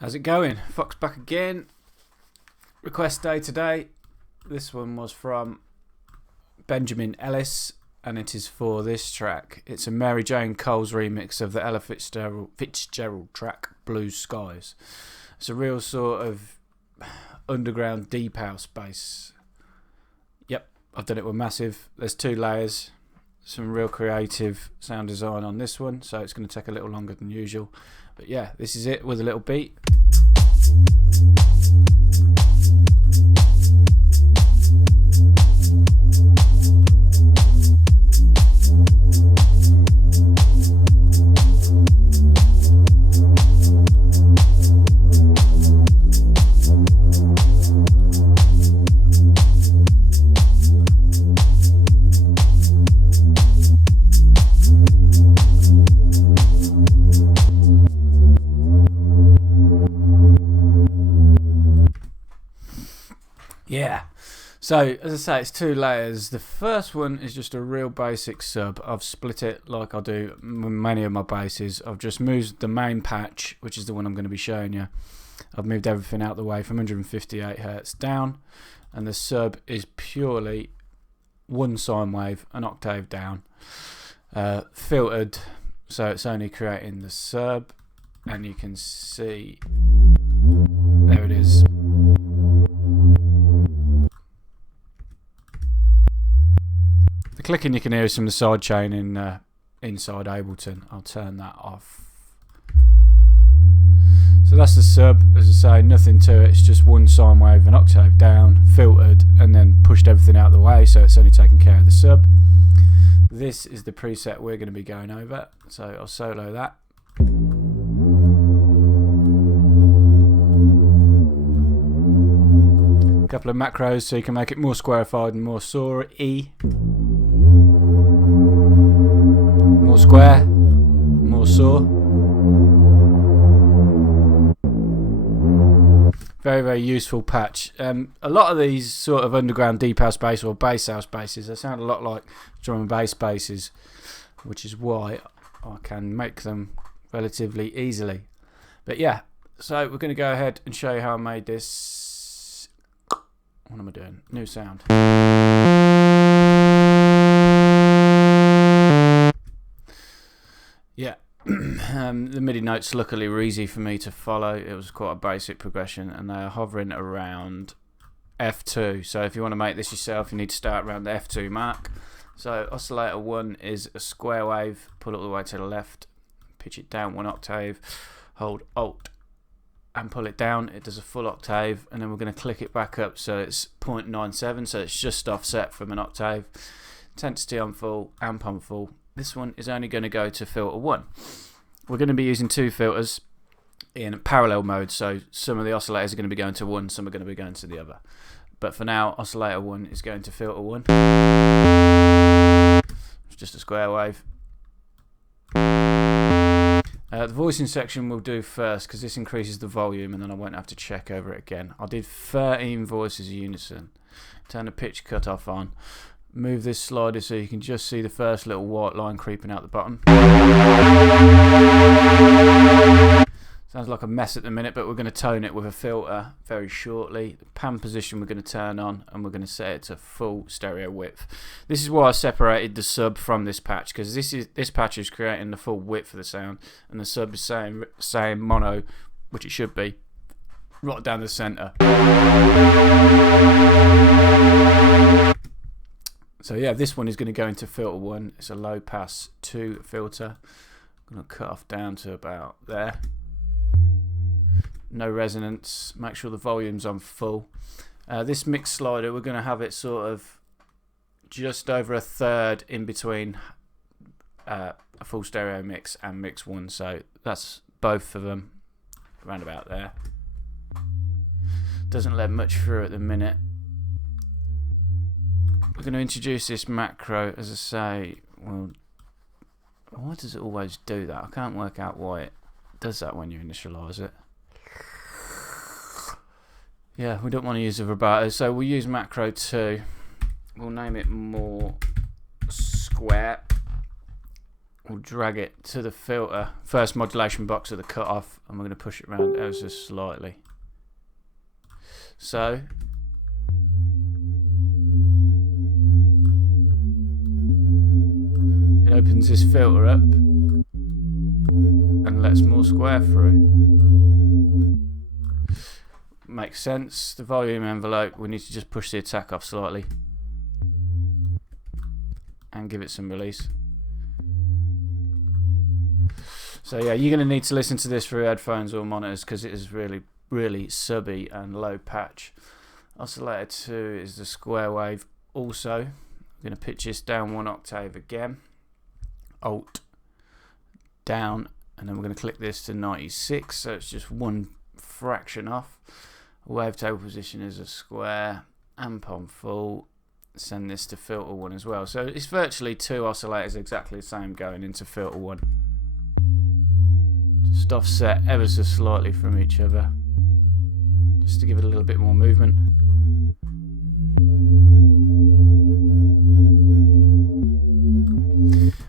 How's it going? Fox back again. Request day today. This one was from Benjamin Ellis, and it is for this track. It's a Mary Jane Coles remix of the Ella Fitzgerald track Blue Skies. It's a real sort of underground deep house bass. Yep, I've done it with Massive. There's 2 layers, some real creative sound design on this one, so it's going to take a little longer than usual. But yeah, this is it with a little beat. Yeah, so as I say, it's 2 layers. The first one is just a real basic sub. I've split it like I do with many of my basses. I've just moved the main patch, which is the one I'm going to be showing you. I've moved everything out the way from 158 Hz down, and the sub is purely 1 sine wave, an octave down, filtered, so it's only creating the sub, and you can see, there it is. The clicking you can hear is from the Sidechaining inside Ableton. I'll turn that off. So that's the sub. As I say, nothing to it. It's just 1 sine wave, an octave down, filtered, and then pushed everything out of the way, so it's only taking care of the sub. This is the preset we're going to be going over, so I'll solo that. A couple of macros so you can make it more squarified and more saw-y. More square, more saw. Very, very useful patch. A lot of these sort of underground deep house bass or bass house basses, they sound a lot like drum and bass basses, which is why I can make them relatively easily. But yeah, so we're going to go ahead and show you how I made this. What am I doing? New sound. Yeah, the MIDI notes luckily were easy for me to follow. It was quite a basic progression, and they are hovering around F2. So if you want to make this yourself, you need to start around the F2 mark. So oscillator 1 is a square wave. Pull it all the way to the left, pitch it down 1 octave, hold Alt and pull it down. It does a full octave, and then we're going to click it back up so it's 0.97, so it's just offset from an octave. Intensity on full, amp on full. This one is only going to go to filter 1. We're going to be using 2 filters in parallel mode, so some of the oscillators are going to be going to one, some are going to be going to the other. But for now, oscillator 1 is going to filter 1. It's just a square wave. The voicing section we'll do first because this increases the volume and then I won't have to check over it again. I did 13 voices unison. Turn the pitch cutoff on. Move this slider so you can just see the first little white line creeping out the bottom. Sounds like a mess at the minute, but we're going to tone it with a filter very shortly. The pan position we're going to turn on, and we're going to set it to full stereo width. This is why I separated the sub from this patch, because this patch is creating the full width of the sound, and the sub is saying mono, which it should be, right down the centre. So yeah, this one is going to go into filter 1. It's a low pass 2 filter. I'm going to cut off down to about there. No resonance. Make sure the volume's on full. This mix slider, we're going to have it sort of just over a third in between a full stereo mix and mix 1. So that's both of them around about there. Doesn't let much through at the minute. We're going to introduce this macro, as I say. Well, why does it always do that? I can't work out why it does that when you initialize it. Yeah, we don't want to use a vibrato, so we'll use macro 2. We'll name it more square. we'll drag it to the filter, first modulation box of the cutoff, and we're going to push it around ever so slightly. So it opens this filter up and lets more square through. Makes sense. The volume envelope, we need to just push the attack off slightly and give it some release. So yeah, you're going to need to listen to this through headphones or monitors because it is really, really subby and low patch. Oscillator 2 is the square wave also. I'm going to pitch this down 1 octave again. Alt down, and then we're going to click this to 96, so it's just 1 fraction off. Wavetable position is a square. Amp on full. Send this to filter 1 as well. So it's virtually 2 oscillators exactly the same going into filter 1. Just offset ever so slightly from each other, just to give it a little bit more movement.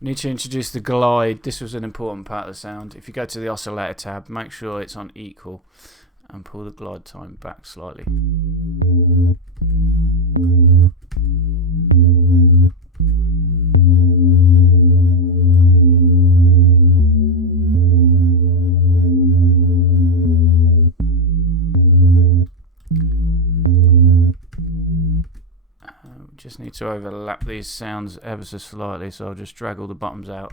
We need to introduce the glide. This was an important part of the sound. If you go to the oscillator tab, make sure it's on equal and pull the glide time back slightly. Just need to overlap these sounds ever so slightly, so I'll just drag all the bottoms out.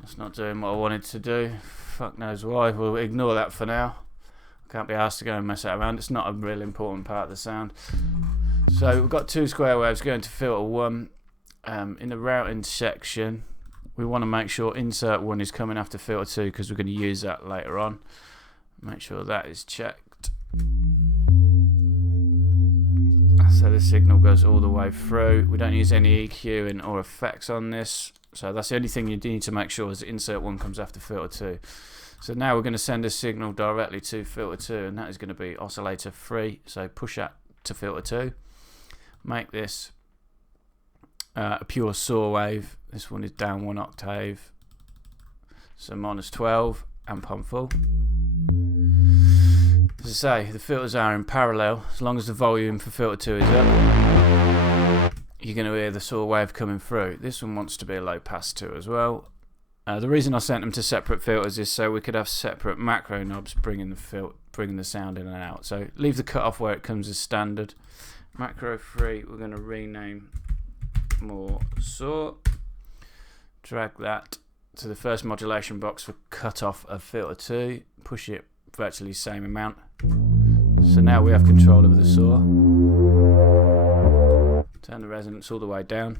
That's not doing what I wanted to do. Fuck knows why. We'll ignore that for now. Can't be asked to go and mess that around. It's not a real important part of the sound. So we've got 2 square waves going to filter 1. In the routing section, we want to make sure insert 1 is coming after filter 2 because we're going to use that later on. Make sure that is checked. So the signal goes all the way through. We don't use any EQing or effects on this. So that's the only thing you need to make sure is insert 1 comes after filter 2. So now we're going to send a signal directly to filter 2, and that is going to be oscillator 3. So push that to filter 2. Make this a pure saw wave. This one is down 1 octave. So -12, amp on full. As I say, the filters are in parallel. As long as the volume for filter 2 is up, you're going to hear the saw wave coming through. This one wants to be a low pass 2 as well. The reason I sent them to separate filters is so we could have separate macro knobs bringing the sound in and out. So leave the cutoff where it comes as standard. Macro 3, we're going to rename more saw. Drag that to the first modulation box for cutoff of filter 2. Push it virtually the same amount. So now we have control of the saw. Turn the resonance all the way down.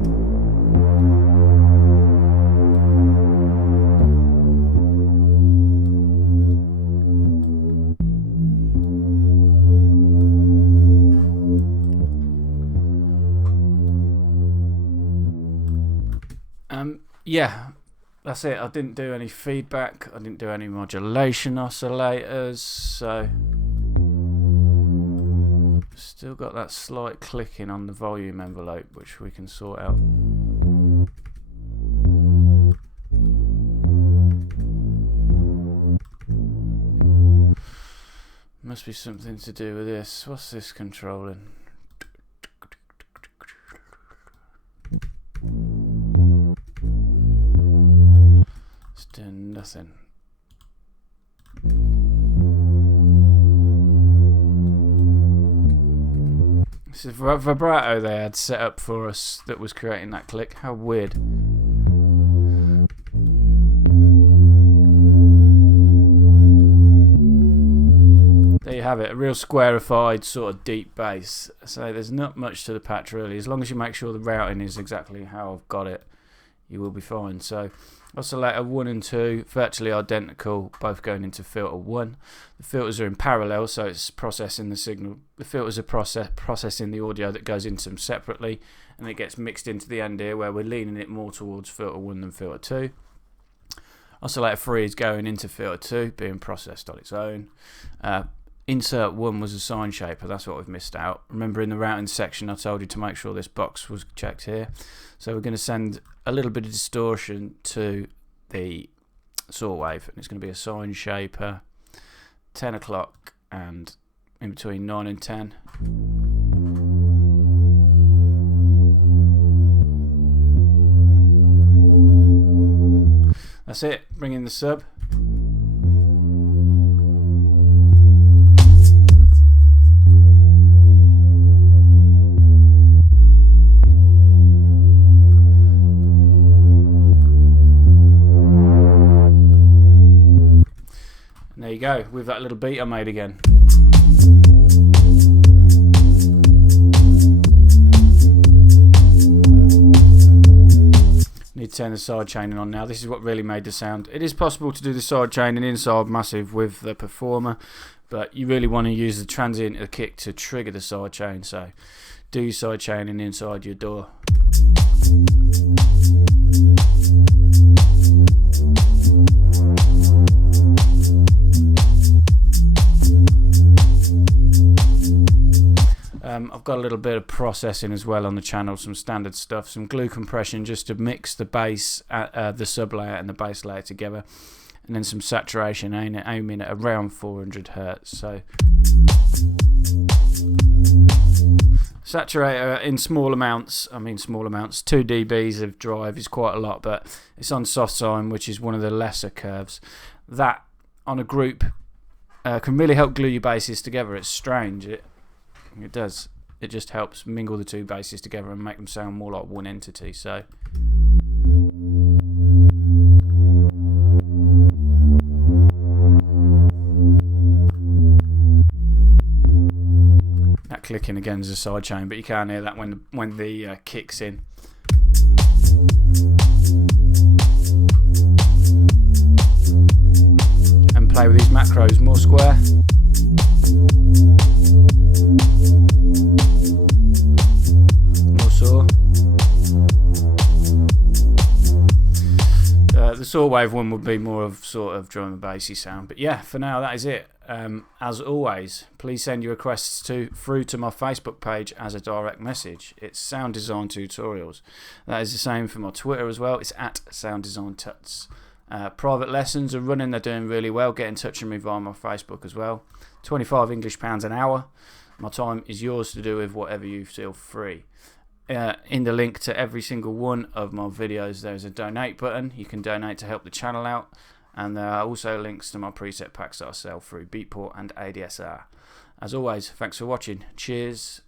Yeah, that's it. I didn't do any feedback. I didn't do any modulation oscillators. So still got that slight clicking on the volume envelope, which we can sort out. Must be something to do with this. What's this controlling? Doing nothing. This is vibrato they had set up for us that was creating that click. How weird. There you have it, a real squarified sort of deep bass. So there's not much to the patch really. As long as you make sure the routing is exactly how I've got it, you will be fine. So Oscillator 1 and 2, virtually identical, both going into filter 1. The filters are in parallel, so it's processing the signal. The filters are processing the audio that goes into them separately, and it gets mixed into the end here, where we're leaning it more towards filter 1 than filter 2. Oscillator 3 is going into filter 2, being processed on its own. Insert 1 was a sine shaper, that's what we've missed out. Remember in the routing section I told you to make sure this box was checked here. So we're going to send a little bit of distortion to the saw wave, and it's going to be a sine shaper, 10 o'clock and in between 9 and 10. That's it, bring in the sub. There you go, with that little beat I made again. Need to turn the side chaining on now. This is what really made the sound. It is possible to do the side chaining inside massive with the Performer, but you really want to use the transient of the kick to trigger the side chain, so do your side chaining inside your door. I've got a little bit of processing as well on the channel, some standard stuff, some glue compression just to mix the bass, the sub layer and the bass layer together, and then some saturation aiming at around 400 Hertz. So saturator in small amounts, 2 dBs of drive is quite a lot, but it's on soft sine, which is one of the lesser curves. That on a group can really help glue your basses together. It's strange, it does. It just helps mingle the two basses together and make them sound more like one entity. So that clicking again is a side chain, but you can't hear that when the kick's in. And play with these macros, more square. The saw wave one would be more of sort of drum and bassy sound, but yeah, for now that is it. As always, please send your requests through to my Facebook page as a direct message. It's Sound Design Tutorials. That is the same for my Twitter as well. It's at Sound Design Tuts. Private lessons are running, they're doing really well. Get in touch with me via my Facebook as well. £25 English an hour. My time is yours to do with whatever you feel free. In the link to every single one of my videos there's a donate button. You can donate to help the channel out, and there are also links to my preset packs that I sell through Beatport and ADSR. As always, thanks for watching. Cheers.